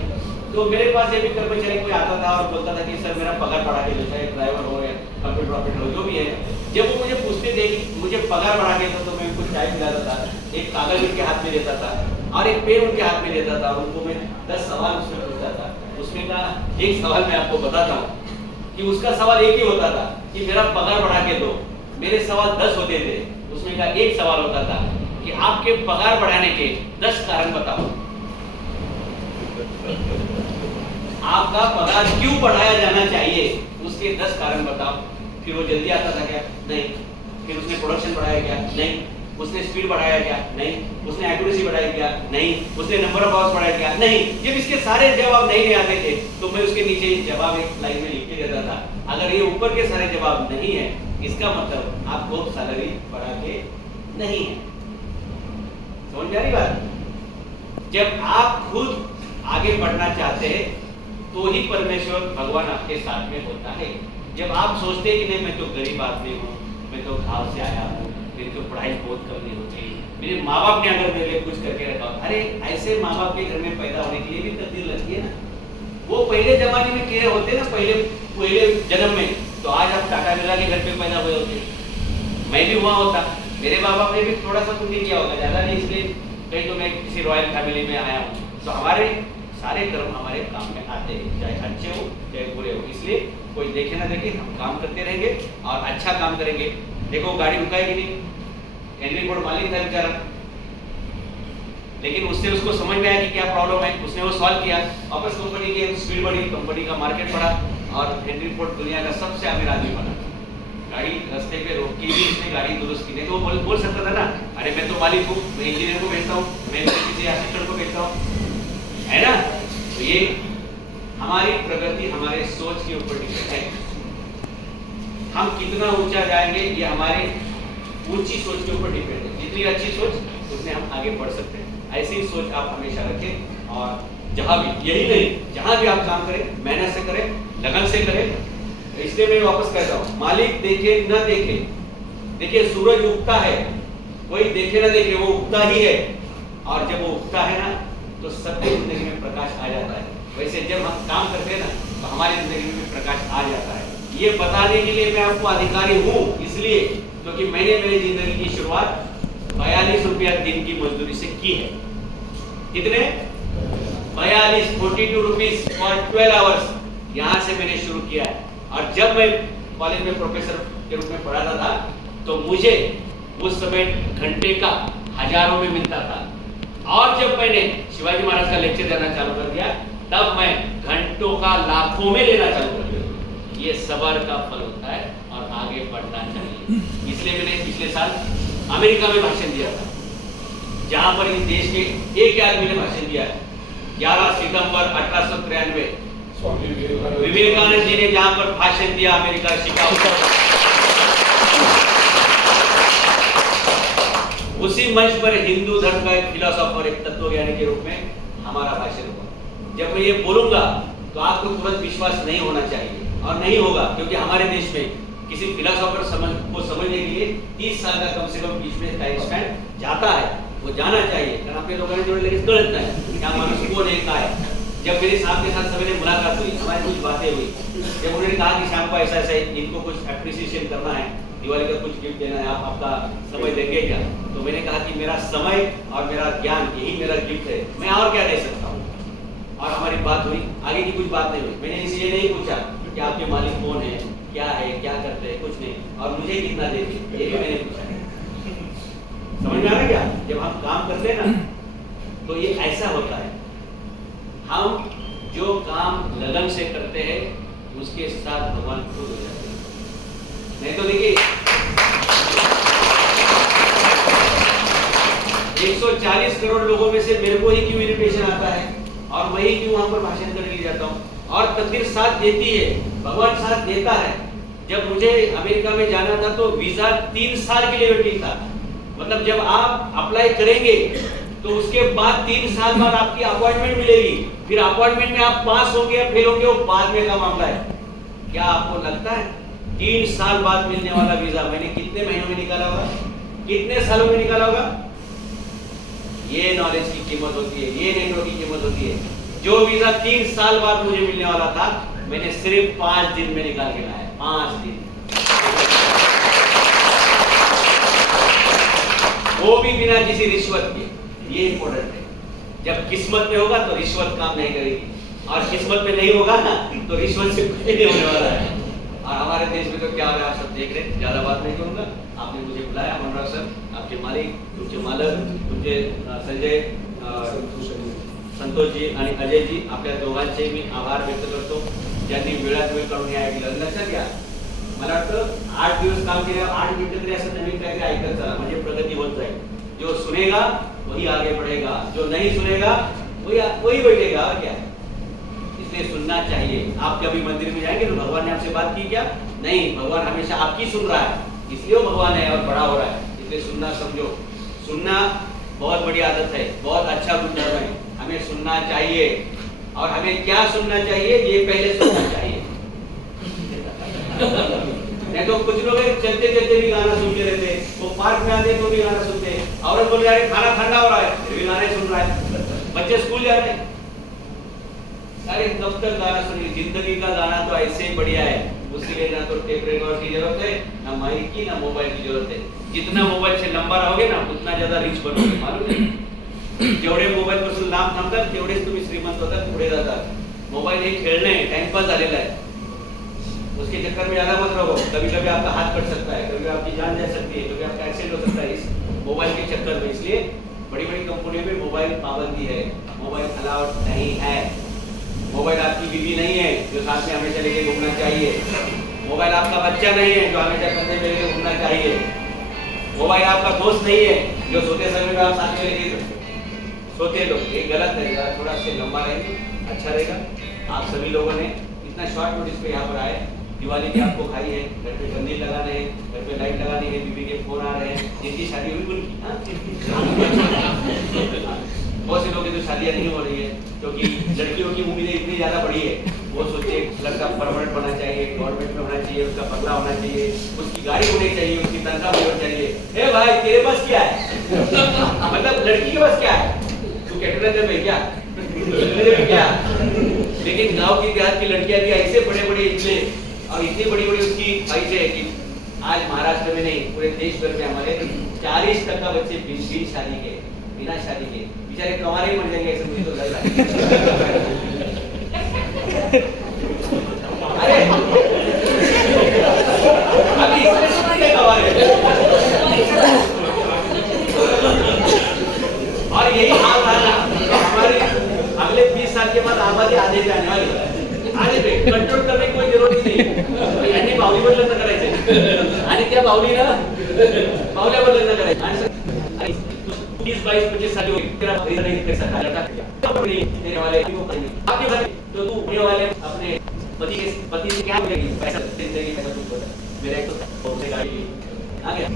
तो मेरे पास ये भी कर्मचारी कोई आता था और बोलता था कि सर मेरा पगार बढ़ा के दो, चाहे ड्राइवर हो या कंप्यूटर ऑपरेटर हो, जो भी है। जब वो मुझे पूछते थे कि मुझे पगार बढ़ा के दो तो मैं उनको चाय पिलाता था, एक कागज उनके हाथ में देता था और एक पेन उनके हाथ में देता था, उनको मैं 10 सवाल उसमें पूछता था। उसमें का एक सवाल मैं आपको बताता हूँ कि उसका सवाल एक ही होता था कि मेरा पगार बढ़ा के दो, मेरे सवाल 10 होते थे, उसमें का एक सवाल होता था कि आपके पगार बढ़ाने के 10 कारण बताओ। आपका पगार क्यों बढ़ाया जाना चाहिए, उसके 10 कारण बताओ। फिर वो जल्दी आता था क्या? नहीं। फिर उसने प्रोडक्शन बढ़ाया क्या? नहीं। उसने स्पीड बढ़ाया क्या? नहीं। उसने एक्यूरेसी बढ़ाई क्या? नहीं। उसने नंबर ऑफ आवर्स बढ़ाया क्या? नहीं। जब इसके सारे जवाब नहीं आते थे तो मैं उसके नीचे जवाब एक लाइन में लिख के देता था। अगर ये ऊपर के सारे जवाब नहीं है, इसका मतलब आपको सैलरी बढ़ा के नहीं है। समझ में आ रही बात? जब आप खुद आगे बढ़ना चाहते हैं तो ही परमेश्वर भगवान आपके साथ में होता है। जब आप सोचते हैं कि नहीं, मैं तो गरीब आदमी हूँ, मैं तो गाँव से आया हूँ, मेरी तो पढ़ाई बहुत करनी होती, मेरे माँ बाप ने अगर मेरे लिए कुछ करके रखा, अरे ऐसे माँ बाप के घर में पैदा होने के लिए भी तकदीर लगती है ना। वो पहले जमाने में क्या होते ना, पहले जन्म में, तो आज आप टाटा बिरला के घर पे पैदा हुए होते। मैं भी हुआ होता, मेरे माँ बाप ने भी थोड़ा सा पुण्य किया होगा, ज्यादा नहीं, इसलिए कहीं तो मैं किसी रॉयल फैमिली में आया हूँ। तो हमारे सारे कर्म हमारे काम में आते हैं, चाहे अच्छे हो चाहे बुरे हो। इसलिए कोई देखे ना देखे, हम काम करते रहेंगे और अच्छा काम करेंगे। देखो गाड़ी रुकाएगी नहीं, हेनरी फोर्ड मालिक था बेचारा, लेकिन उससे उसको समझ में आया कि क्या प्रॉब्लम है, उसने वो सॉल्व किया। वापस कंपनी की स्पीड बढ़ी, कंपनी का मार्केट बढ़ा और हेनरी फोर्ड दुनिया का सबसे अमीर आदमी बना। गाड़ी रास्ते पे रोक के भी उसने गाड़ी दुरुस्त की, नहीं तो वो बोल सकता था ना, अरे मैं तो मालिक हूँ, मैं इंजीनियर को भेजता हूँ, मैं किसी असिस्टेंट को भेजता हूँ, है ना। तो ये हमारी प्रगति हमारे सोच के ऊपर डिपेंड है। हम कितना ऊंचा जाएंगे ये हमारे ऊंची सोच के ऊपर डिपेंड है। जितनी अच्छी सोच उतने हम आगे बढ़ सकते हैं। ऐसी ही सोच आप हमेशा रखें और जहां भी, यही नहीं, जहां भी आप काम करें मेहनत से करें, लगन से करें। इसलिए मैं वापस कहता हूँ, मालिक देखे न देखे, देखिए सूरज उगता है, कोई देखे ना देखे वो उगता ही है, और जब वो उगता है ना तो सबकी जिंदगी में प्रकाश आ जाता है। वैसे जब हम काम करते हैं ना तो हमारी जिंदगी में प्रकाश आ जाता है। ये बताने के लिए मैं आपको अधिकारी हूँ, इसलिए क्योंकि मैंने मेरी जिंदगी की शुरुआत 42 रुपया दिन की मजदूरी से की है। कितने? 42 रुपीज फॉर 12 आवर्स, यहाँ से मैंने शुरू किया है। और जब मैं कॉलेज में प्रोफेसर के रूप में पढ़ाता था तो मुझे उस समय घंटे का हजारों में मिलता था, और जब मैंने शिवाजी महाराज का लेक्चर देना चालू कर दिया तब मैं घंटों का लाखों में लेना चालू कर दिया। ये सबर का फल होता है और आगे बढ़ना चाहिए। इसलिए मैंने पिछले साल अमेरिका में भाषण दिया था, जहां पर इस देश के एक आदमी ने भाषण दिया है। 11 सितंबर 1893 विवेकानंद जी ने जहां पर भाषण दिया अमेरिका शिकागो, उसी मंच पर हिंदू धर्म का एक फिलोसोफर, एक तत्वज्ञानी के रूप में हमारा भाषण हुआ। जब मैं ये बोलूंगा तो आपको तुरंत विश्वास नहीं होना चाहिए, और नहीं होगा, क्योंकि हमारे देश में किसी फिलोसोफर को समझने के लिए 30 साल का कम से कम बीच में टाइम स्पेंड जाता है। वो जाना चाहिए, कारण आपके लोगों ने जोड़े लेकिन गलत है, क्या मनुष्य को नहीं कहा है। जब मेरे साहब के साथ सवेरे मुलाकात हुई, हमारी कुछ बातें हुई, जब उन्होंने कहा कि शाम को ऐसा ऐसा इनको कुछ एप्रिसिएशन करना है, दिवाली का कुछ गिफ्ट देना है, आप आपका समय देंगे क्या? तो मैंने कहा कि मेरा समय और मेरा ज्ञान यही मेरा गिफ्ट है, मैं और क्या दे सकता हूँ। और हमारी बात हुई, आगे की कुछ बात नहीं हुई। मैंने इनसे ये नहीं पूछा कि आपके मालिक कौन है, क्या है, क्या करते हैं, कुछ नहीं, और मुझे कितना देते, ये भी मैंने पूछा। समझ में आ रहा है क्या? जब हम काम करते हैं ना तो ये ऐसा होता है, हम जो काम लगन से करते हैं उसके साथ भगवान खुद हो जाते हैं। नहीं तो देखिए 140 करोड़ लोगों में से मेरे को ही क्यों इरिटेशन आता है, और मैं ही क्यों वहां पर भाषण करने के लिए जाता हूँ। और तकदीर साथ देती है, भगवान साथ देता है। जब मुझे अमेरिका में जाना था तो वीजा 3 साल के लिए वेटिंग था। मतलब जब आप अप्लाई करेंगे तो उसके बाद 3 साल बाद आपकी अपॉइंटमेंट मिलेगी, फिर अपॉइंटमेंट में आप पास होंगे या फेल होंगे वो बाद में का मामला है। क्या आपको लगता है 3 साल बाद मिलने वाला वीजा मैंने कितने महीनों में निकाला होगा, कितने सालों में निकाला होगा? ये नॉलेज की कीमत होती है, ये नेटवर्क की कीमत होती है। जो वीजा 3 साल बाद मुझे मिलने वाला था मैंने सिर्फ 5 दिन में निकाल के लाया, 5 दिन, वो भी बिना किसी रिश्वत के। ये इंपॉर्टेंट है। जब किस्मत में होगा तो रिश्वत काम नहीं करेगी, और किस्मत में नहीं होगा ना तो रिश्वत से कुछ नहीं होने वाला है। और हमारे हमारे देश में तो क्या हो रहा है आप सब देख रहे हैं, ज़्यादा बात नहीं करूँगा। आपने मुझे बुलाया मनोहर सर, आपके मालिक, तुमचे मालक, तुमचे संजय, संतोष जी आणि अजय जी, आपल्या दोघांचे मी आभार व्यक्त करतो ज्यांनी वेळात वेळ काढून हे ऐकलं. लक्षात घ्या, मला वाटतं 8 दिवस काम केल्यावर 8 मिनिटं तरी असं नवीन काहीतरी ऐकत चला, म्हणजे प्रगती होत जाईल. जो सुनेगा वही आगे बढ़ेगा, जो नहीं सुनेगा वही बैठेगा. और क्या, इसलिए सुनना चाहिए. आप कभी मंदिर में जाएंगे तो भगवान ने आपसे बात की क्या? नहीं, भगवान हमेशा आपकी सुन रहा है, इसलिए वो भगवान है और बड़ा हो रहा है. इसलिए सुनना समझो. सुनना बहुत बड़ी आदत है, बहुत अच्छा गुणधर्म है. हमें सुनना चाहिए. और हमें क्या सुनना चाहिए, ये पहले सुनना चाहिए. नहीं तो कुछ लोग चलते चलते भी गाना सुनते रहते, वो पार्क में आते तो भी गाना सुनते, औरत बोल रहा है खाना ठंडा हो रहा है फिर भी गाने सुन रहा है, बच्चे स्कूल जा रहे हैं. अरे कब तक गाना सुनिए? जिंदगी का गाना तो ऐसे ही बढ़िया है. उसके लिए ना तो टेप रिकॉर्डर की जरूरत है, ना माइक की, ना मोबाइल की जरूरत है. जितना मोबाइल से लंबा रहोगे ना उतना ज्यादा रिच बनोगे. मालूम है, जेवढे मोबाईल पासून लांब थांबतात तेवढेच तुम्ही श्रीमंत होतात, पुढे जातात. मोबाईल हे खेळणे टाइमपास झालेला है. उसके चक्कर में ज्यादा मत रहो. कभी कभी आपका हाथ कट सकता है, कभी आपकी जान जा सकती है, कभी आपका एक्सीडेंट हो सकता है इस मोबाइल के चक्कर में. इसलिए बड़ी बड़ी कंपनियों में मोबाइल पाबंदी है, मोबाइल अलाउड नहीं है. मोबाइल आपकी बीवी नहीं है जो साथ में हमेशा लेके घूमना चाहिए. मोबाइल आपका बच्चा नहीं है जो हमेशा कंधे पे लेके घूमना चाहिए. मोबाइल आपका दोस्त नहीं है जो सोते समय में आप साथ में लेके सोते लोग. ये गलत है. थोड़ा से लंबा रहेंगे अच्छा रहेगा. आप सभी लोगों ने इतना शॉर्ट नोटिस पे यहाँ पर आए. दिवाली की आपको खाई है, घर पे कंदील लगाने हैं, घर पे लाइट लगानी है, बीबी के फोन आ रहे हैं. जिनकी शादी हुई उनकी बहुत से लोगों की तो शादियां नहीं हो रही है क्योंकि लड़कियों की उम्मीदें इतनी ज्यादा बड़ी है. वो सोचे लड़का परमानेंट होना चाहिए, गवर्नमेंट में होना चाहिए, उसका पगड़ा होना चाहिए, उसकी गाड़ी होनी चाहिए, उसकी तनख्वाह होनी चाहिए. ए भाई तेरे पास क्या है? मतलब लड़की के पास क्या है? तू कैटरर में क्या क्या? लेकिन गांव की देहात की लड़कियां भी ऐसे बड़े बड़े इतने और इतनी बड़ी बड़ी उसकी ख्वाहिशें है कि आज महाराष्ट्र में नहीं पूरे देश भर में हमारे 40% बच्चे बिन शादी के, बिना शादी के बेचारे कमारे ही मर जाएंगे. ऐसे मुझे तो लग रहा है. अरे अभी इसमें कमारे. और यही हाल था ना हमारी अगले 20 साल के बाद आबादी आधे जाने वाली है. आधे पे कंट्रोल करने की कोई जरूरत नाही. यांनी बाहुलीवर लग्न करायचे आणि त्या बाहुल्यावर लग्न करायचे. 20, 22, 25 साल तेरा नहीं कैसा खाया था अपने वाले आपके घर तो तू होने वाले अपने पति से क्या मिलेगी? पैसा देगी. पैसा तू बता. मेरा एक तो से गाड़ी आ गया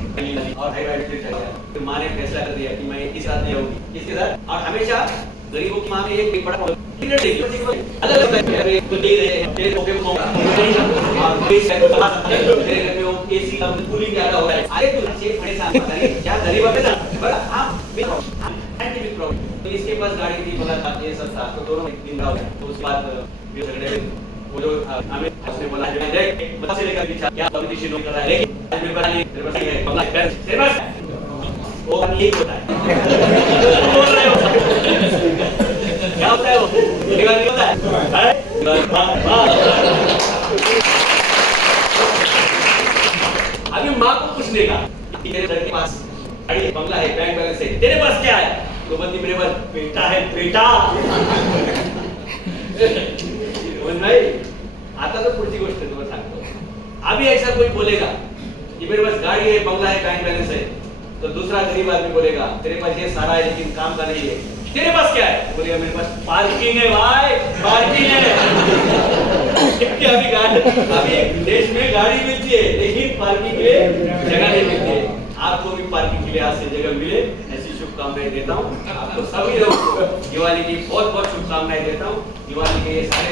और हाईवे ट्रिप चल गया. फिर माँ ने फैसला कर दिया कि मैं इस रात नहीं आऊंगी. किसके साथ? और हमेशा गरीबों की माँ में एक बड़ा अलग है. तो दे रहे हैं तेरे को और तेरे घर में एसी का कूलिंग ज्यादा हो रहा है. अरे तू सेफ खड़े साथ क्या गरीब है ना बड़ा आप तो इसके पास गाड़ी थी बोला था ये सब था तो दोनों एक दिन रहा. तो उसके बाद झगड़े वो जो हमें उसने बोला बता से लेकर पीछा क्या कॉम्पिटिशन हो रहा है लेकिन आज मेरे पास तेरे पास है बंगला तेरे पास वो यही होता है. बोल रहे हो क्या होता है? वो दीवार नहीं होता है. अभी माँ को पूछने का तेरे घर के पास गाड़ी बंगला है, बैंक बैलेंस है, तेरे पास क्या है? तो बंदी मेरे पास बेटा है. बेटा नाही. आता तो पुढची गोष्ट तुम्हाला सांगतो. अभी ऐसा कोई बोलेगा कि मेरे पास गाड़ी है, बंगला है, बैंक बैलेंस है, तो दूसरा गरीब आदमी बोलेगा तेरे पास ये सारा है लेकिन काम का नहीं है. तेरे पास क्या है? बोलेगा मेरे पास पार्किंग है भाई, पार्किंग है. अभी देश में गाड़ी मिलती है लेकिन पार्किंग के लिए जगह नहीं मिलती है. आपको भी पार्किंग के लिए आज से जगह मिले ऐसी शुभकामनाएं देता हूँ. आपको सभी लोगों को दिवाली की बहुत बहुत शुभकामनाएं देता हूँ. दिवाली के ये सारे